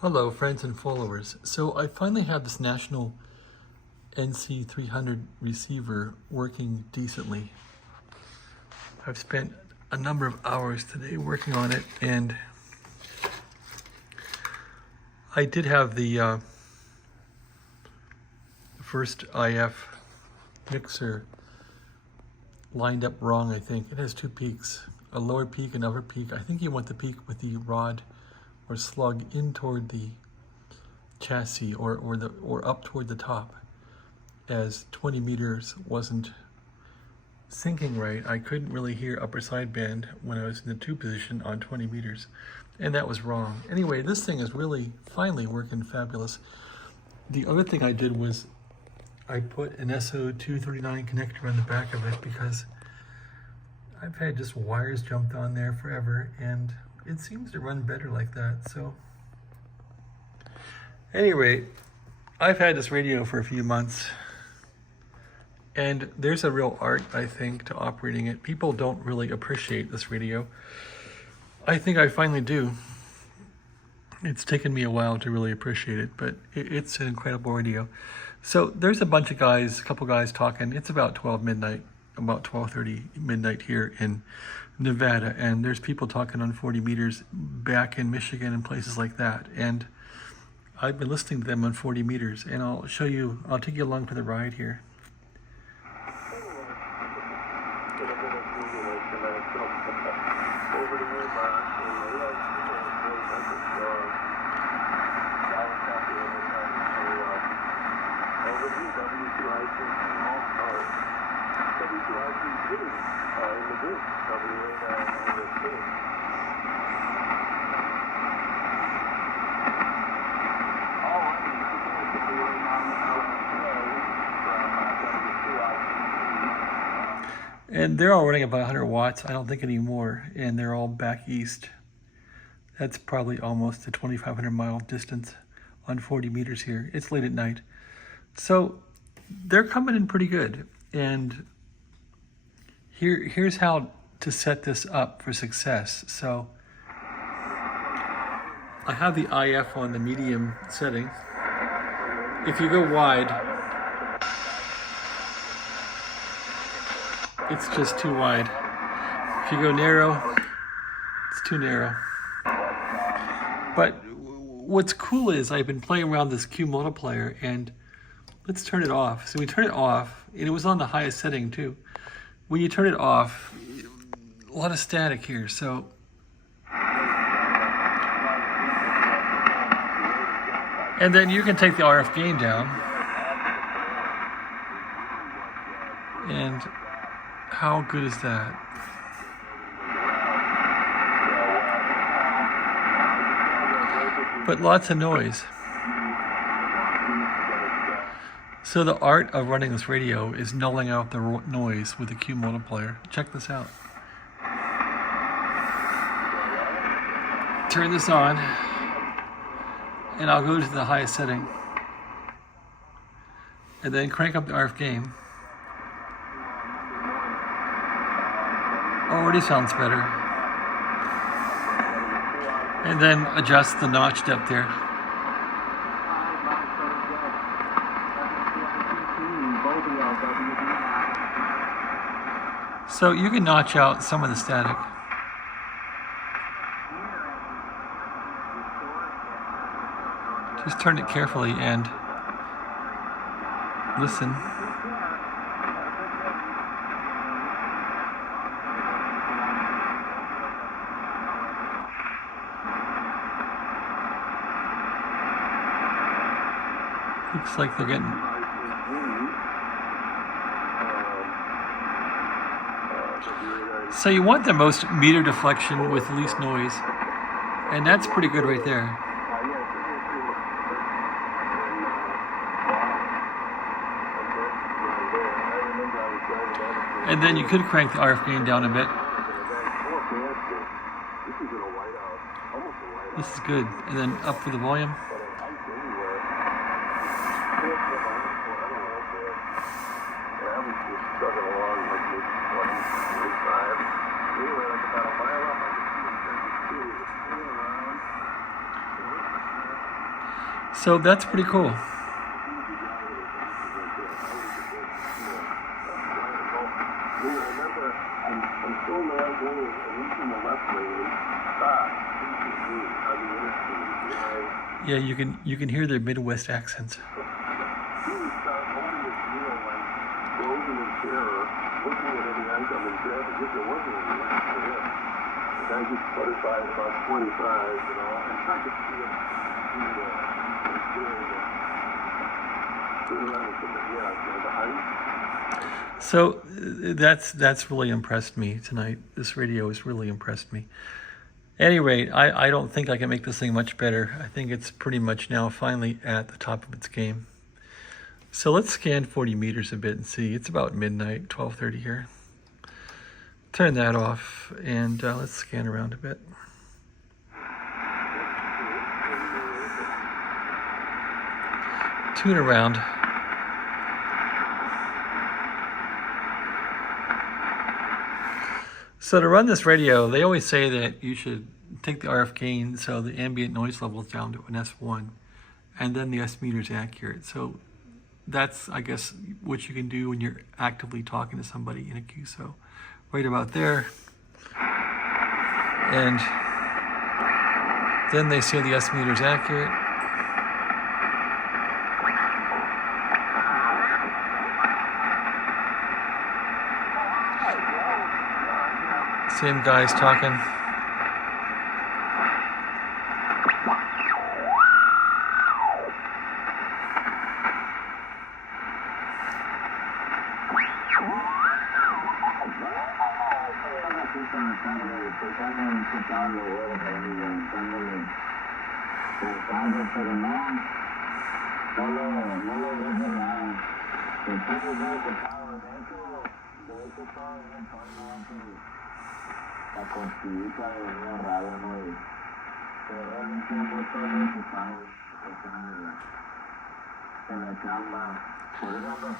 Hello, friends and followers. So I finally have this National NC300 receiver working decently. I've spent a number of hours today working on it, and I did have the first IF mixer lined up wrong, I think. It has two peaks, a lower peak and upper peak. I think you want the peak with the rod or slug in toward the chassis or up toward the top, as 20 meters wasn't syncing right. I couldn't really hear upper sideband when I was in the tube position on 20 meters, and that was wrong. Anyway, this thing is really finally working fabulous. The other thing I did was I put an SO239 connector on the back of it because I've had just wires jumped on there forever, and it seems to run better like that. So anyway, I've had this radio for a few months, and there's a real art, I think, to operating it. People don't really appreciate this radio. I think I finally do. It's taken me a while to really appreciate it, but it's an incredible radio. So there's a bunch of guys, a couple guys talking. It's about 12 midnight, about 12:30 midnight here in Nevada, and there's people talking on 40 meters back in Michigan and places like that. And I've been listening to them on 40 meters, and I'll take you along for the ride here. And they're all running about 100 watts, I don't think anymore, and they're all back east. That's probably almost a 2,500 mile distance on 40 meters here. It's late at night. So they're coming in pretty good. And here's how to set this up for success. So I have the IF on the medium setting. If you go wide, it's just too wide. If you go narrow, it's too narrow. But what's cool is I've been playing around this Q multiplier, and let's turn it off. So we turn it off, and it was on the highest setting too. When you turn it off, a lot of static here. So and then you can take the RF gain down, and how good is that? But lots of noise. So the art of running this radio is nulling out the noise with the Q multiplier. Check this out. Turn this on, and I'll go to the highest setting, and then crank up the RF gain. Already sounds better. And then adjust the notch depth there. So you can notch out some of the static. Just turn it carefully and listen. Looks like they're getting... So you want the most meter deflection with least noise, and that's pretty good right there. And then you could crank the RF gain down a bit. This is good. And then up for the volume. So that's pretty cool. Yeah, you can hear their Midwest accents. So that's really impressed me tonight. This radio has really impressed me. At any rate, I don't think I can make this thing much better. I think it's pretty much now finally at the top of its game. So let's scan 40 meters a bit and see. It's about midnight, 12:30 here. Turn that off and let's scan around a bit. Tune around. So to run this radio, they always say that you should take the RF gain, so the ambient noise level is down to an S1, and then the S meter is accurate. So that's, I guess, what you can do when you're actively talking to somebody in a QSO. Right about there. And then they say the S meter is accurate. Same guy's talking.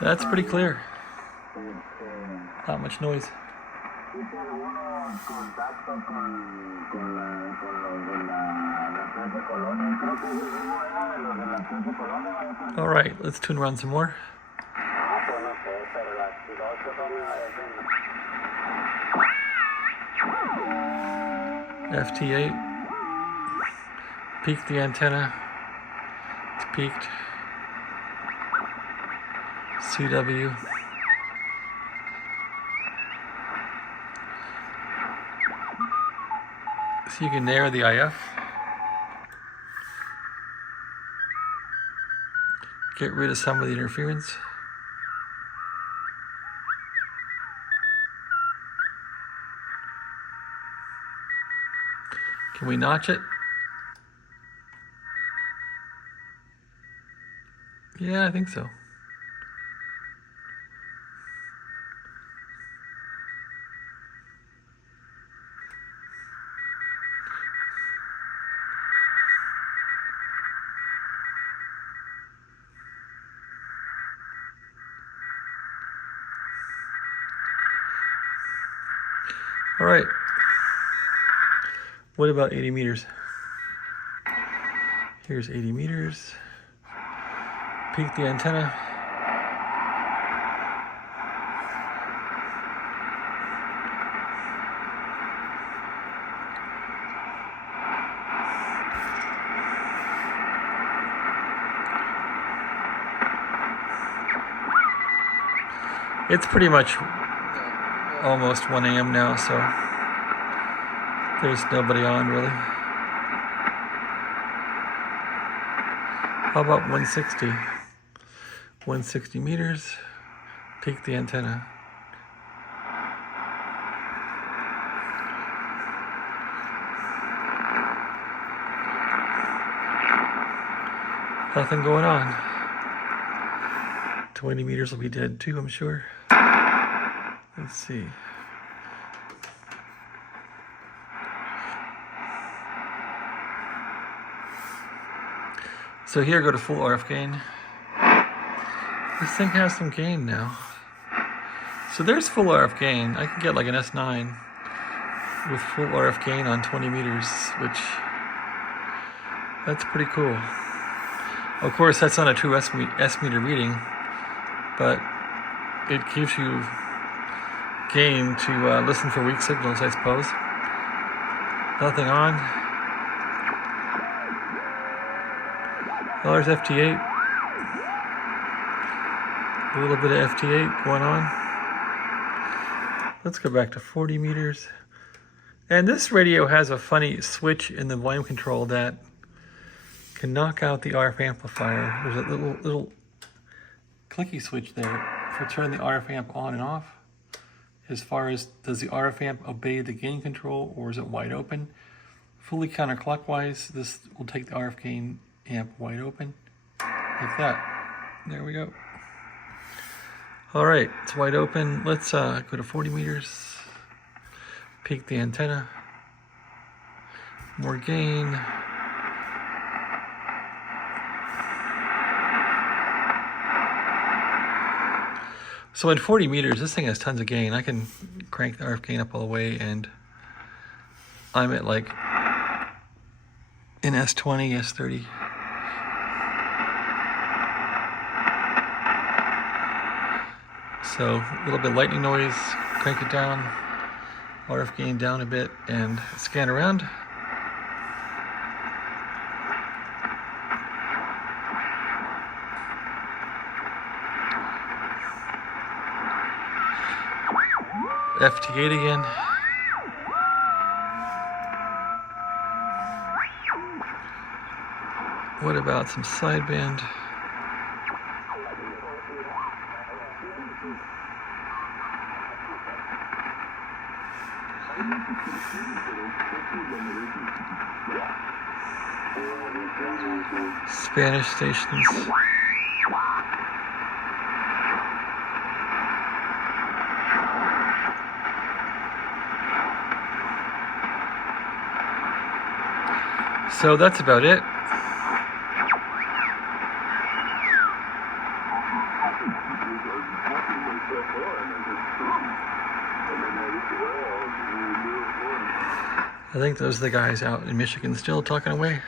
That's pretty clear. Not much noise. All right, let's tune around some more. FT8. Peak the antenna. It's peaked. CW. So you can narrow the IF. Get rid of some of the interference. Can we notch it? Yeah, I think so. All right. What about 80 meters? Here's 80 meters. Peak the antenna. It's pretty much almost 1 a.m. now, so there's nobody on really. How about 160? 160 meters, peak the antenna. Nothing going on. 20 meters will be dead too, I'm sure. Let's see. So here, go to full RF gain. This thing has some gain now. So there's full RF gain. I can get like an S9 with full RF gain on 20 meters, which that's pretty cool. Of course, that's not a true S meter reading, but it gives you gain to listen for weak signals, I suppose. Nothing on. Well, there's FT8. A little bit of FT8 going on. Let's go back to 40 meters. And this radio has a funny switch in the volume control that can knock out the RF amplifier. There's a little clicky switch there for turning the RF amp on and off. As far as, does the RF amp obey the gain control, or is it wide open? Fully counterclockwise, this will take the RF gain amp wide open, like that. There we go. All right, it's wide open. Let's go to 40 meters. Peak the antenna. More gain. So at 40 meters, this thing has tons of gain. I can crank the RF gain up all the way, and I'm at like in S20, S30. So a little bit of lightning noise, crank it down, RF gain down a bit, and scan around. FT8 again. What about some sideband? Spanish stations. So that's about it. I think those are the guys out in Michigan still talking away.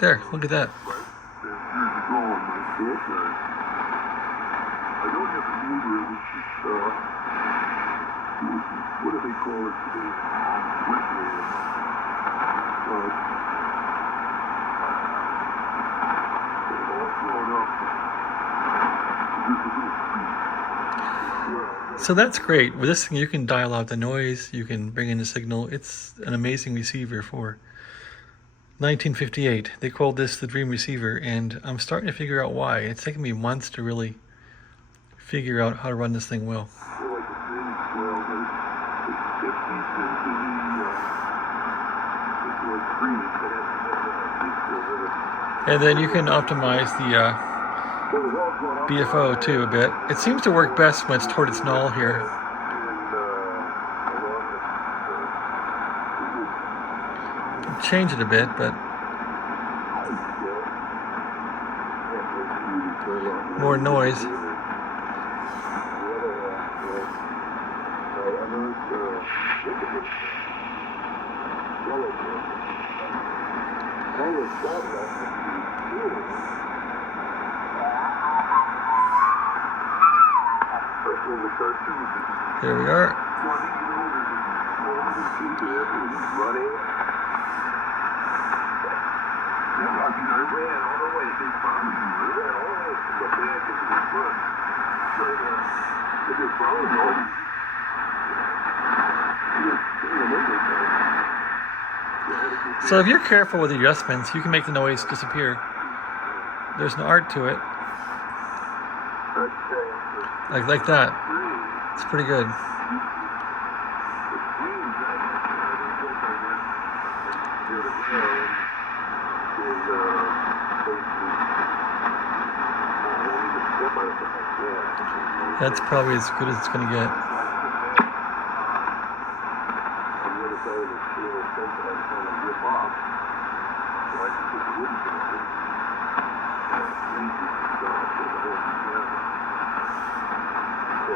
There, look at that. What do they call it today? So that's great. With this thing, you can dial out the noise, you can bring in the signal. It's an amazing receiver for 1958. They called this the dream receiver, and I'm starting to figure out why. It's taken me months to really figure out how to run this thing well. And then you can optimize the BFO too a bit. It seems to work best when it's toward its null here. Change it a bit, but more noise. There we are. So if you're careful with the adjustments, you can make the noise disappear. There's an art to it. Like that. It's pretty good. That's probably as good as it's going to get.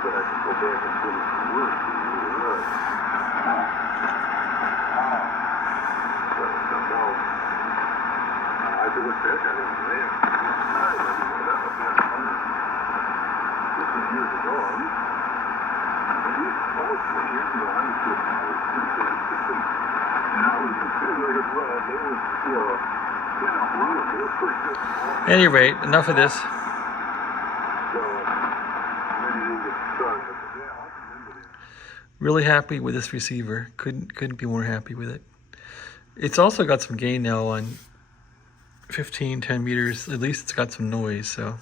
that I could go back and finish the work. I could look back at it and say, this was years ago. At any rate, enough of this. Really happy with this receiver. Couldn't be more happy with it. It's also got some gain now on 15, 10 meters. At least it's got some noise. So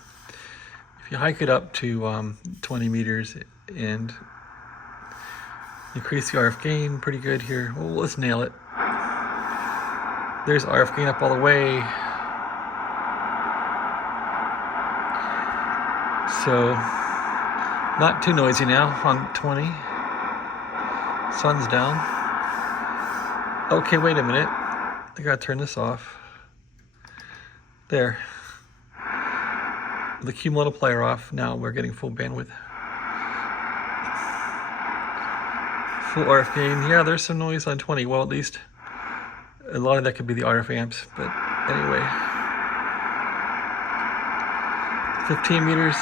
if you hike it up to 20 meters and increase the RF gain pretty good here. Well, let's nail it. There's RF gain up all the way. So not too noisy now on 20. Sun's down. Okay, wait a minute. I gotta turn this off. There. The Q multiplier off. Now we're getting full bandwidth. Full RF gain. Yeah, there's some noise on 20. Well, at least a lot of that could be the RF amps. But anyway. 15 meters.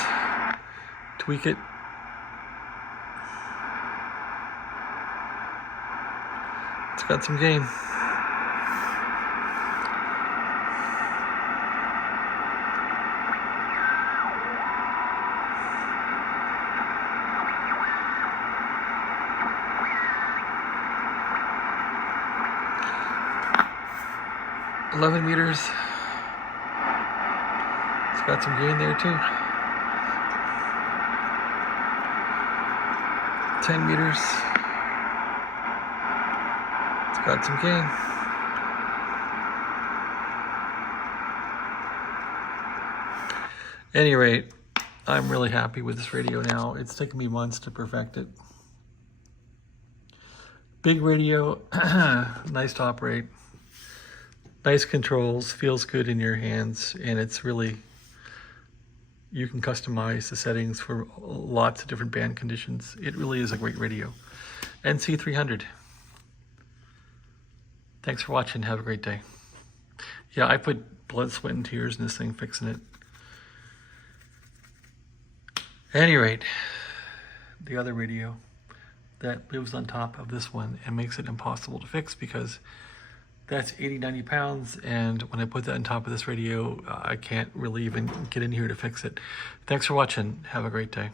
Tweak it. It's got some gain. $11 meters. It's got some gain there too. 10 meters. It's got some gain. At any rate, I'm really happy with this radio now. It's taken me months to perfect it. Big radio, nice to operate. Nice controls, feels good in your hands, and it's really, you can customize the settings for lots of different band conditions. It really is a great radio. NC300. Thanks for watching. Have a great day. Yeah, I put blood, sweat, and tears in this thing fixing it. At any rate, the other radio that lives on top of this one and makes it impossible to fix because that's 80, 90 pounds, and when I put that on top of this radio, I can't really even get in here to fix it. Thanks for watching. Have a great day.